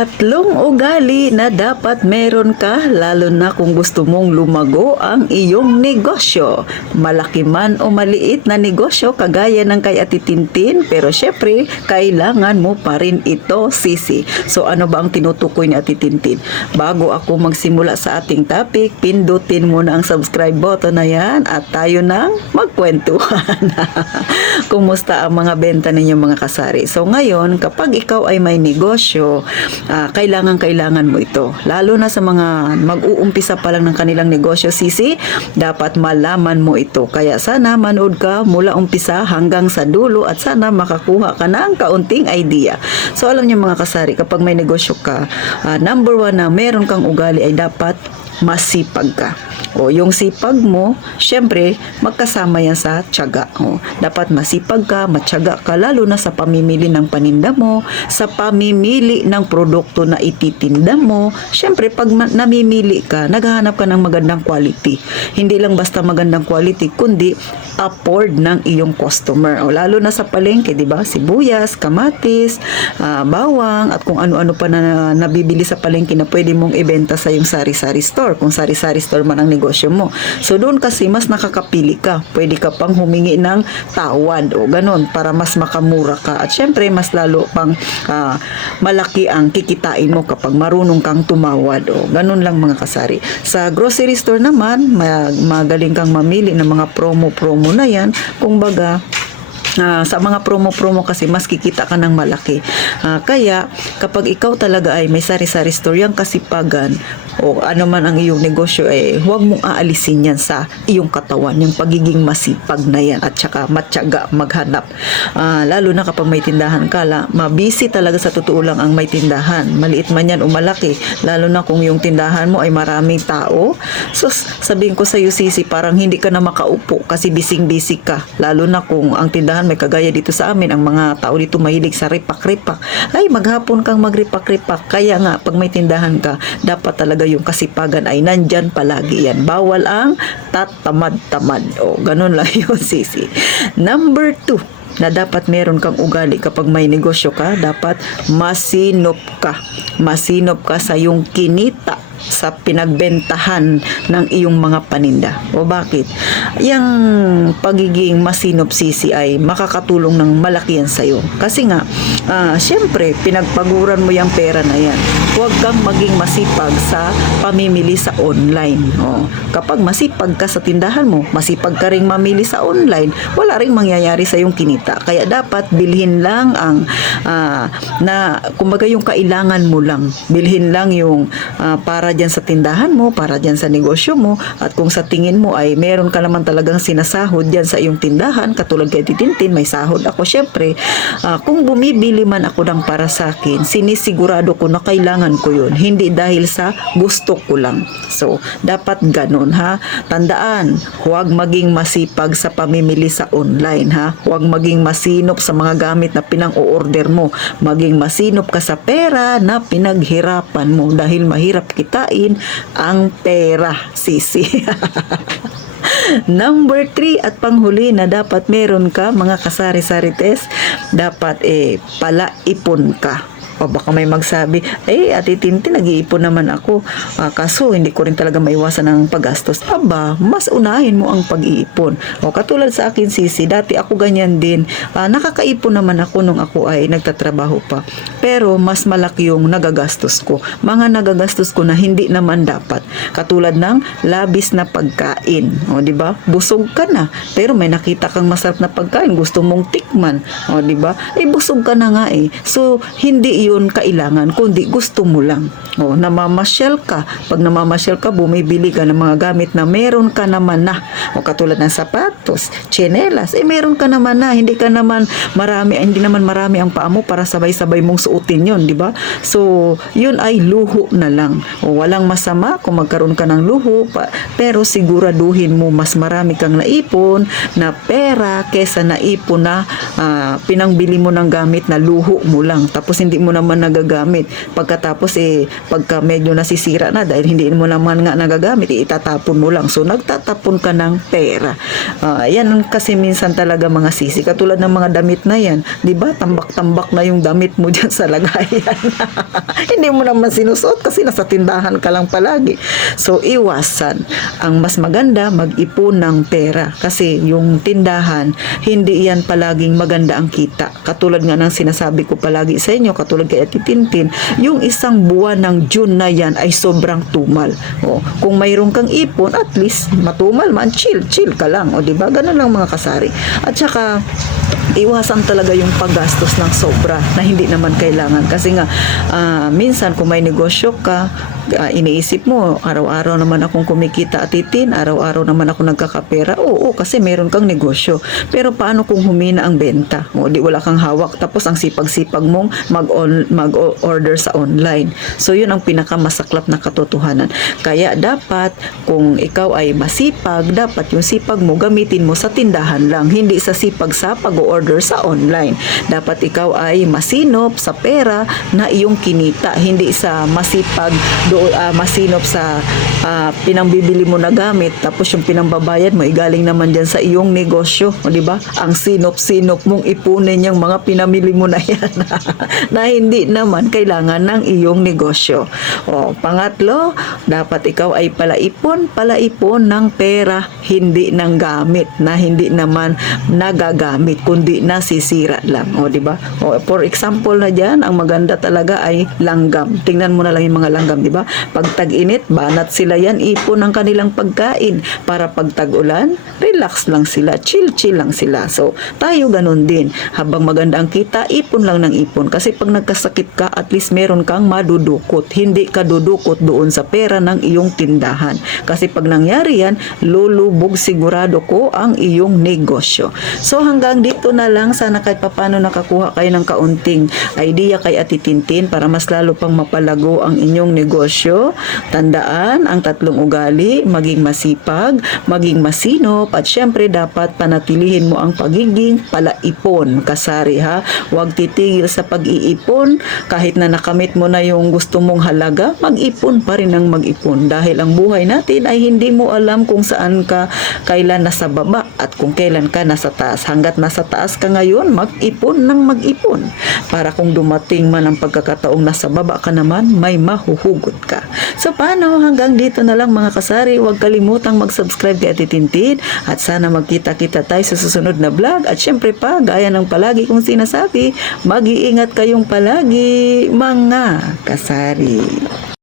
Tatlong ugali na dapat meron ka lalo na kung gusto mong lumago ang iyong negosyo. Malaki man o maliit na negosyo kagaya ng kay Ate Tintin, pero syempre kailangan mo pa rin ito, Sisi. So ano ba ang tinutukoy ni Ate Tintin? Bago ako magsimula sa ating topic, pindutin mo na ang subscribe button na yan at tayo nang magkwentuhan. Kumusta ang mga benta ninyo mga kasari? So ngayon, kapag ikaw ay may negosyo, kailangan mo ito. Lalo na sa mga mag-uumpisa pa lang ng kanilang negosyo, Sisi, dapat malaman mo ito. Kaya sana manood ka mula umpisa hanggang sa dulo at sana makakuha ka ng kaunting idea. So alam niyo mga kasari, kapag may negosyo ka, number one na meron kang ugali ay dapat masipag ka. O yung sipag mo, syempre, magkasama yan sa tiyaga. O, dapat masipag ka, matyaga ka, lalo na sa pamimili ng paninda mo, sa pamimili ng produkto na ititinda mo. Syempre, pag namimili ka, naghahanap ka ng magandang quality. Hindi lang basta magandang quality, kundi afford ng iyong customer. O, lalo na sa palengke, di ba? Sibuyas, kamatis, bawang, at kung ano-ano pa na nabibili sa palengke na pwede mong ibenta sa iyong sari-sari store. Kung sari-sari store man ang negosyo mo. So doon kasi mas nakakapili ka. Pwede ka pang humingi ng tawad o ganun para mas makamura ka. At syempre mas lalo pang malaki ang kikitain mo kapag marunong kang tumawad o ganun lang mga kasari. Sa grocery store naman, magaling kang mamili ng mga promo na yan. Kung baga, sa mga promo kasi mas kikita ka ng malaki. Kaya kapag ikaw talaga ay may sari-sari store, yung kasipagan o ano man ang iyong negosyo, huwag mong aalisin yan sa iyong katawan, yung pagiging masipag na yan at saka matyaga maghanap. Lalo na kapag may tindahan ka, mabisi talaga sa totoo lang ang may tindahan. Maliit man yan o malaki, lalo na kung yung tindahan mo ay maraming tao. So sabihin ko sa iyo, Sisi, parang hindi ka na makaupo kasi bising-busy ka. Lalo na kung ang tindahan may kagaya dito sa amin, ang mga tao dito mahilig sa ripak-ripak. Ay, maghapon kang magripak-ripak. Kaya nga, pag may tindahan ka, dapat talaga yung kasipagan ay nandyan palagi yan. Bawal ang tatamad-tamad. O, ganun lang yun, Sisi. Number 2, na dapat meron kang ugali kapag may negosyo ka, dapat masinop ka. Masinop ka sa yung kinita sa pinagbentahan ng iyong mga paninda. O bakit? Yang pagiging masinop, Sisi, ay makakatulong ng malaki yan sa'yo. Kasi nga, syempre, pinagpaguran mo yung pera na yan. Huwag kang maging masipag sa pamimili sa online. O, kapag masipag ka sa tindahan mo, masipag ka ring mamili sa online, wala ring mangyayari sa iyong kinita. Kaya dapat bilhin lang ang kumbaga yung kailangan mo lang. Bilhin lang yung para dyan sa tindahan mo, para dyan sa negosyo mo, at kung sa tingin mo ay meron ka naman talagang sinasahod dyan sa iyong tindahan, katulad kay Titintin, may sahod ako, syempre, kung bumibili man ako ng para sa akin, sinisigurado ko na kailangan ko yun, hindi dahil sa gusto ko lang. So, dapat ganun, ha? Tandaan, huwag maging masipag sa pamimili sa online, ha? Huwag maging masinop sa mga gamit na pinang-o-order mo. Maging masinop ka sa pera na pinaghirapan mo dahil mahirap kitain ang pera, Sisi. Number 3 at panghuli na dapat meron ka, mga kasari-sari test, dapat palaipon ka. O baka may magsabi, Ate Tintin, nag-iipon naman ako. Kaso, hindi ko rin talaga maiwasan ang paggastos. Aba, mas unahin mo ang pag-iipon. O katulad sa akin, Sisi, dati ako ganyan din. Nakakaipon naman ako nung ako ay nagtatrabaho pa. Pero, mas malaki yung nagagastos ko. Mga nagagastos ko na hindi naman dapat. Katulad ng labis na pagkain. O, di ba? Busog ka na. Pero may nakita kang masarap na pagkain. Gusto mong tikman. O, di ba? Busog ka na nga eh. So, hindi yun kailangan, kundi gusto mo lang. O, namamasyal ka. Pag namamasyal ka, bumibili ka ng mga gamit na meron ka naman na. O, katulad ng sapatos, tsinelas, meron ka naman na. Hindi naman marami ang paa mo para sabay-sabay mong suotin yun, di ba? So, yun ay luho na lang. O, walang masama kung magkaroon ka ng luho, pero siguraduhin mo mas marami kang naipon na pera kesa naipon na pinangbili mo ng gamit na luho mo lang. Tapos hindi mo naman nagagamit. Pagkatapos pagka medyo nasisira na dahil hindi mo naman nga nagagamit, itatapon mo lang. So nagtatapon ka ng pera. Yan kasi minsan talaga mga sisi. Katulad ng mga damit na yan, di ba? Tambak-tambak na yung damit mo dyan sa lagayan. Hindi mo naman sinusuot kasi nasa tindahan ka lang palagi. So iwasan. Ang mas maganda, mag-ipon ng pera. Kasi yung tindahan, hindi yan palaging maganda ang kita. Katulad nga ng sinasabi ko palagi sa inyo, katulad kay Ate Tintin, yung isang buwan ng June na yan ay sobrang tumal. Kung mayroon kang ipon, at least matumal man, chill ka lang. O diba? Ganun lang mga kasari. At saka, iwasan talaga yung paggastos ng sobra na hindi naman kailangan. Kasi nga, minsan kung may negosyo ka, iniisip mo, araw-araw naman akong kumikita at itin, araw-araw naman ako nagkakapera. Oo, kasi meron kang negosyo. Pero paano kung humina ang benta? O di wala kang hawak, tapos ang sipag-sipag mong mag-order sa online. So yun ang pinakamasaklap na katotohanan. Kaya dapat, kung ikaw ay masipag, dapat yung sipag mo gamitin mo sa tindahan lang, hindi sa sipag sa pag-order sa online. Dapat ikaw ay masinop sa pera na iyong kinita, hindi sa masinop sa pinangbibili mo na gamit, tapos yung pinambabayad mo galing naman dyan sa iyong negosyo, o di ba? Ang sinop-sinop mong ipunin yung mga pinamili mo na yan na hindi naman kailangan ng iyong negosyo. Pangatlo, dapat ikaw ay palaipon ng pera, hindi ng gamit na hindi naman nagagamit, kundi nasisira lang. O di ba? For example na dyan, ang maganda talaga ay langgam. Tingnan mo na lang yung mga langgam, di ba? Pag tag-init, banat sila yan, ipon ang kanilang pagkain. Para pag tag-ulan, relax lang sila, chill lang sila. So, tayo ganun din. Habang maganda ang kita, ipon lang ng ipon. Kasi pag nagkasakit ka, at least meron kang madudukot. Hindi ka dudukot doon sa pera ng iyong tindahan. Kasi pag nangyari yan, lulubog sigurado ko ang iyong negosyo. So, hanggang dito na lang. Sana kahit papano nakakuha kayo ng kaunting idea kay Ate Tintin para mas lalo pang mapalago ang inyong negosyo. Tandaan ang tatlong ugali, maging masipag, maging masinop, at syempre dapat panatilihin mo ang pagiging palaipon, kasari ha. Huwag titigil sa pag-iipon. Kahit na nakamit mo na yung gusto mong halaga, mag-ipon pa rin ang mag-ipon. Dahil ang buhay natin ay hindi mo alam kung saan ka kailan nasa baba at kung kailan ka nasa taas. Hanggat nasa taas ka ngayon, mag-ipon ng mag-ipon. Para kung dumating man ang pagkakataong nasa baba ka naman, may mahuhugot ka. So paano? Hanggang dito na lang mga kasari. Huwag kalimutang mag-subscribe kay Ate Tintin at sana magkita-kita tayo sa susunod na vlog. At syempre pa, gaya ng palagi kong sinasabi, mag-iingat kayong palagi mga kasari.